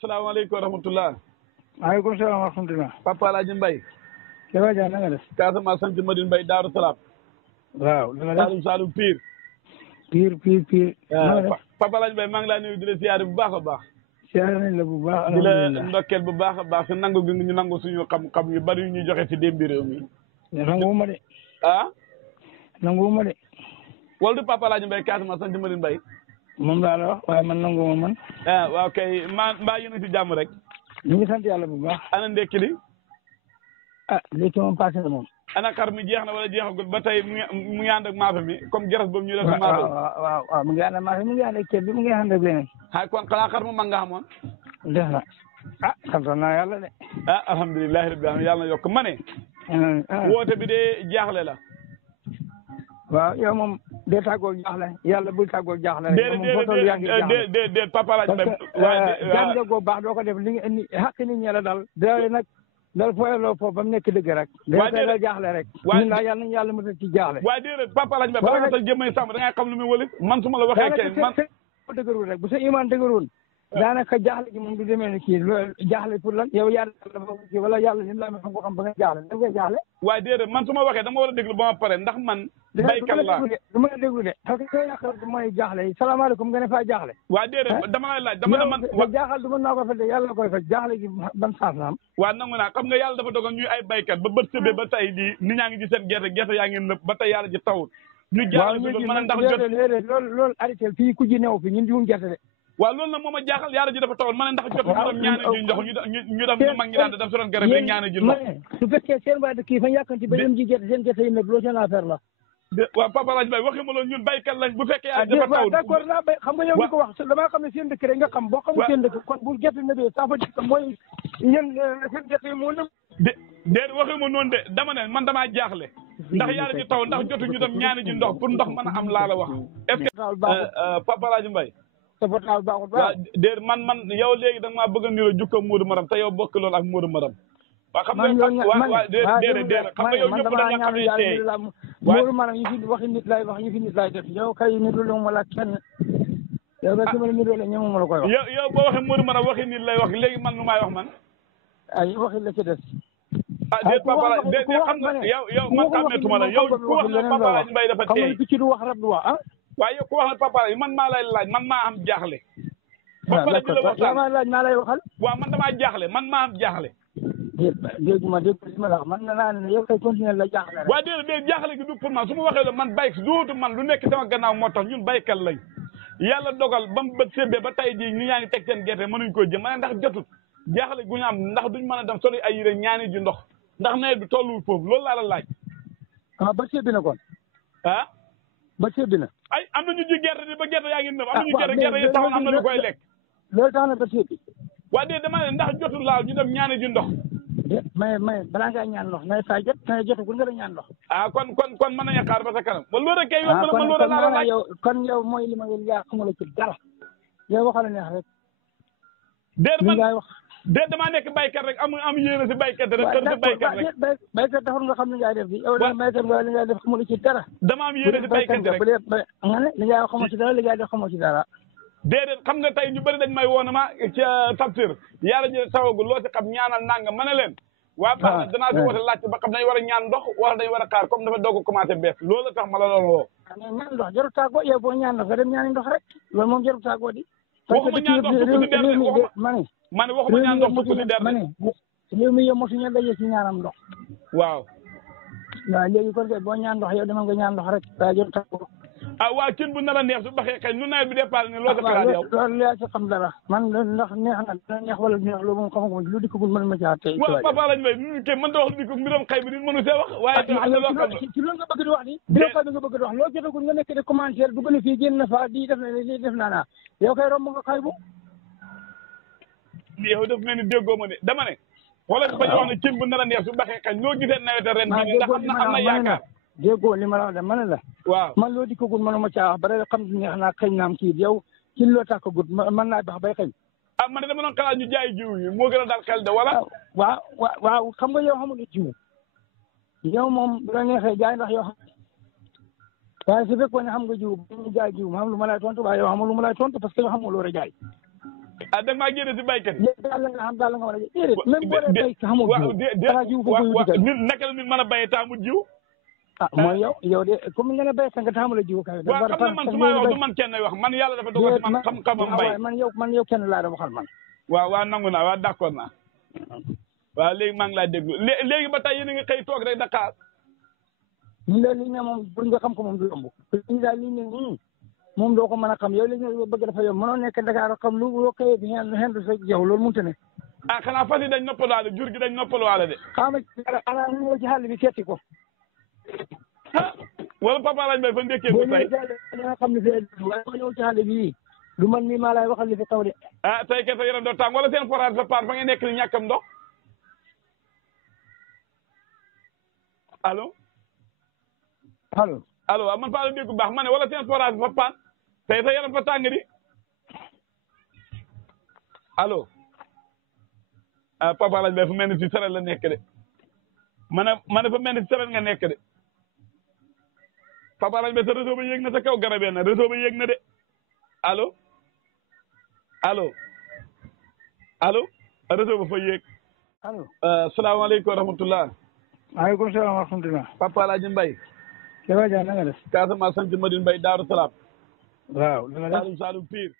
salaamaaleykum wa rahmatulah. maaleykum salaam wa rahmatulah. Papa El Hadj Mbaye. Kébé Dia na nga def. Casamance sant Madine Mbaye Daaru Salaam. waaw na nga def Saalum Pire. Pire. Papa El Hadj Mbaye maa ngi laa nuyu di la siyaare bu baax a baax. siyaare nañ la bu baax. di la ndokkeel bu baax a baax si nangu gi ñu nangu suñu xam-xam yu bari yu ñuy joxe si démb réew mi. nanguwuma de. ah. nanguwuma de. wala du Papa El Hadj Mbaye Casamance sant Madine Mbaye. moom laa la wax waaye man nanguwuma man. waaw kay mbaa yéen a si jàmm rek. ñu ngi sant yàlla bu baax. ana ndekki li. léegi moom passé na moom. ana xar mi jeex na wala jeexagul ba tey mu ngi ànd ak maafe mi comme geras boobu ñu def si maafe. waaw mu ngi ànd ak maafe mu ngi ànd ak ceeb bi mu ngi ànd ak leneen. kon xanaa xar mu mag nga xamoon. def na sant naa yàlla de. alhamdulilah rabbil alamin yàlla na yokk ma ne. woote bi de jaaxle la. waaw yow moom dee tàggoog jaaxle yàlla bul tàggoog jaaxle. déedéet Papa El Hadj Mbaye. jàng goo baax doo ko def li nga indi xàq nit ñi la dal. daal nag dal fooyaloo foofu ba mu nekk dëgg rek. waaye la jaaxle rek. ñun daal yàlla nañu yàlla mën ci jaaxle. waaye déedéet Papa El Hadj Mbaye bala nga sa jëmmay sàmm da ngay xam lu muy wëli man su ma la waxee kay man dëgërul rek bu sa iman dëgërul daanaka jaaxle gi moom du demee ni kii loolu jaaxle pour lan yow yàlla kii wala yàlla ni la amee xam ko xam ba nga jaaxle da ngay jaaxle. waaye déedéet man su ma waxee dama war a déglu ba ma pare ndax man. baykat laa du ma la déglu de parce que soo yaakaar mooy jaaxle yi salaamaaleykum nga ne faa jaaxle. waaye déedéet dama lay laaj dama ne man. jaaxal du mën naa ko faj de yàlla koy faj jaaxle gi ban saas la am. waaw nangu naa xam nga yàlla dafa dogal ñuy ay baykat ba bët sëbee ba tey jii nit ñaa ngi ci seen gerte yaa ngi nëb ba tey yàlla ji tawut. ñu jaaxle si loolu mën a ndax jot loolu arrêté fii ku ji new fi ñun jiwuñ gerte de. waaw loolu nag moom a jaaxal yàlla ji dafa tawal ma ne ndax jot ñu dem ñaani ji ndox ñu dem ñu mag ñi daan def si doon garab yi ñaani ji ndox su fekkee seen waa kii fa yàkkanti ba yëm ji gerte seen gerte yi nëb loolu seen affaire la waaw Papa El Hadj Mbaye waxi ma loolu ñun baykat lañ bu fekkee yàlla dafa taw d'accord naa bay xam nga yow li ko wax damaa xam ne seen dëkk rek nga xam boo xamul seen dëkk kon bu gerte nëbee ça veut dire que mooy yéen seen gerte yi moo nëb déedéet waxi ma noonu de dama ne man damaa jaaxle ndax yàlla ji taw ndax jotu ñu dem ñaani ji ndox pour ndox mën a am laa la wax est-ce que Papa El Hadj Mbaye waaw déedéet man yow léegi da nga maa bëgg a niroo jukka Modou Maram te yow bokk loolu ak Modou Maram waaw xam nga waaw déedéet xam nga yow ñëpp dañoo xam ne tey Modou Maram yi fi waxi nit lay wax yi fi nit lay def yow kay nitu lu ma la kenn yow kay su ma la niroo la ñëw ma la koy wax yow boo waxee Modou Maram waxi nit lay wax léegi man nu maay wax man ay waxi la ci des déet Papa déet xam nga yow man xàmmeetuma la yow ku wax ne Papa El Hadj Mbaye dafa tey ci du wax rab du wax waaye yow ku wax ne Papa man maa lay laaj man maa am jaaxle. waaw d'accord maa laaj maa lay waxal. waaw man damaa jaaxle man maa am jaaxle. dégg ma la wax man naa ne yow kay continuer la jaaxle rek. waaye déedéet jaaxle gi du pour man su ma waxee la man bay duutu man lu nekk sama gannaaw moo tax ñun baykat lañ yàlla dogal ba mu bët sébbee ba tey jii ñu ñaa ngi teg seen gerte mënuñ koo jëm ma ne ndax jotut jaaxle gu ñu am ndax duñ mën a dem soli ay yére ñaani ji ndox ndax nawet bi tolluwul foofu loolu laa la laaj. ba sébbi na kon. ba sébbi na. ay am na ñu ji gerte di ba gerte yaa ngi nëb am na ñu gerte yi taxaw am na lu koy lekk. loolu tax na ba sébbi. waaye de dama ne ndax jotul laaw ñu dem ñaani ji ndox. mais balaa ngaa ñaan ndox mais saa jot saa jotagul nga la ñaan ndox. kon mën nañu xaar ba sa kanam. ba loolu rek kay yow man loolu laa la laaj kon yow mooy li ma yaa xamula ci dara. yow waxal neex rek. déet damaa nekk baykat rek am yéene si baykat rek kër si baykat rek baykat taxul nga xam li ngay def bi yow baykat nga li ngay def xamul ci dara dama am yéene si baykat rek nga ne li ngay xamoo ci dara li ngay def xamoo ci dara déedéet xam nga tey ñu bëri dañ may woon ma ca tafsir yàlla ji tawagul loo si xam ñaanal nanga ma ne leen waa baax na danaa si woote laajte ba xam dañ war a ñaan ndox wala dañ war a xaar comme dafa doog a commencé bees loolu tax ma la doon woo mais ñaan ndox jarul tàggoo yow boo ñaan ndox nga dem ñaani ndox rek loolu moom jarul tàggoo di waxuma ñaan ndox fukk si der ma ne waxuma ñaan ndox fukk si der réew mi yow mosuñu daje si ñaanam ndox waaw léegi kon kay boo ñaan ndox yow demal nga ñaan ndox rek daa jarul tàggoo waaw cin bu nar a neex su baxee kañ nu nawet bi départ ne loo sa xalaat yow loolu yaa ci xam dara man ndax neex na dina neex wala neex loolu moom xamaguma lu dikkagul mën ma caa tey waaw Papa El Hadj Mbaye nu kay mën da wax lu dikk mbiram xëy bi di mënu see wax waaye ci loolu nga bëgg di wax ni bi nga bëgg di wax loo jotagul nga nekk de commentaire dugg na fii génn na fa di def na lii def naa yow kay romb nga xay bu yow daf mel ni déggoo ma ne dama ne wala ba ñu wax ne cin bu nar a neex su baxee kañ loo gisee nawet ren bi ni ndax am na yaakaar déggoo li ma la wax de ma ne la waaw man loo dikkagul mënuma caa wax ba rek xam neex naa xëy naam kii yow ci loo tàkkagut mën naa bax bay xëy man de dama doon xalaat ñu jaay jiw yi moo gën a daal xel de wala waaw xam nga yow xamul jiw yow moom bu la neexee jaay ndax yow xam waaye su fekkoon ne xam nga jiw bu ñu jaay jiw ma xam lu ma lay tontu waaye yow xamul lu ma lay tontu parce que yow xamul loo war a jaay ah da nga maa génne si baykat yi. léegi daal la nga xam daal la nga war a déedéet même boo dee bay xamoo jiw nit naka la nit mën a béyee taamu jiw. ah mooy yow de comme nga ne bay sax nga taamu la jiw kay. waaw xam nga man su ma wax du man kenn wax man yàlla dafa dogal si man xam-xamam mbay. man yow kenn laa doon waxal man. waaw nangu naa waaw d'accord naa. waaw léegi maa ngi laa déglu léegi ba tey yéen a ngi xëy toog rek Dakar. ñu ne lii ne moom pour nga xam ko moom du yomb. lii daal lii ne moom doo ko mën a xam yow li nga bëgg dafa yomb mënoo nekk Dakar xam lu loo koy xendu sa yow loolu mënut a ne. ah xanaa fas yi dañ noppaluwaale jur gi dañ noppaluwaale de. xam nga xanaa ñu ñëw ci xàll bi seeti ko. ah wala papa lañ bay fa ndekkee ko tey. nga xam ne fii waaye boo ñëw ci xàll bi lu man mii maa lay waxal li fi taw de. ah tey kese yaram doo tàng wala seen forage sa paar fa nga nekk ni ñàkkam ndox allo. allo waaw man faa la dégg bu baax ma ne wala seen forage fa paan tey sa yaram fa tàng di allo ah papa lañ bay fu mel ni si saret la nekk de ma ne fa mel ni si saret nga nekk de papa lañ bay sa réseau ba yéeg na sa kaw garabee na réseau ba yéeg na de allo allo réseau ba fa yéeg allo salaamaaleykum wa rahmatullah maaleykum salaam wa rahmatullah papa Alaaji Mbay Keba Dia na nga def Casamance sant Madine Mbay Daaru Salaam waaw Saalum Saalum Pire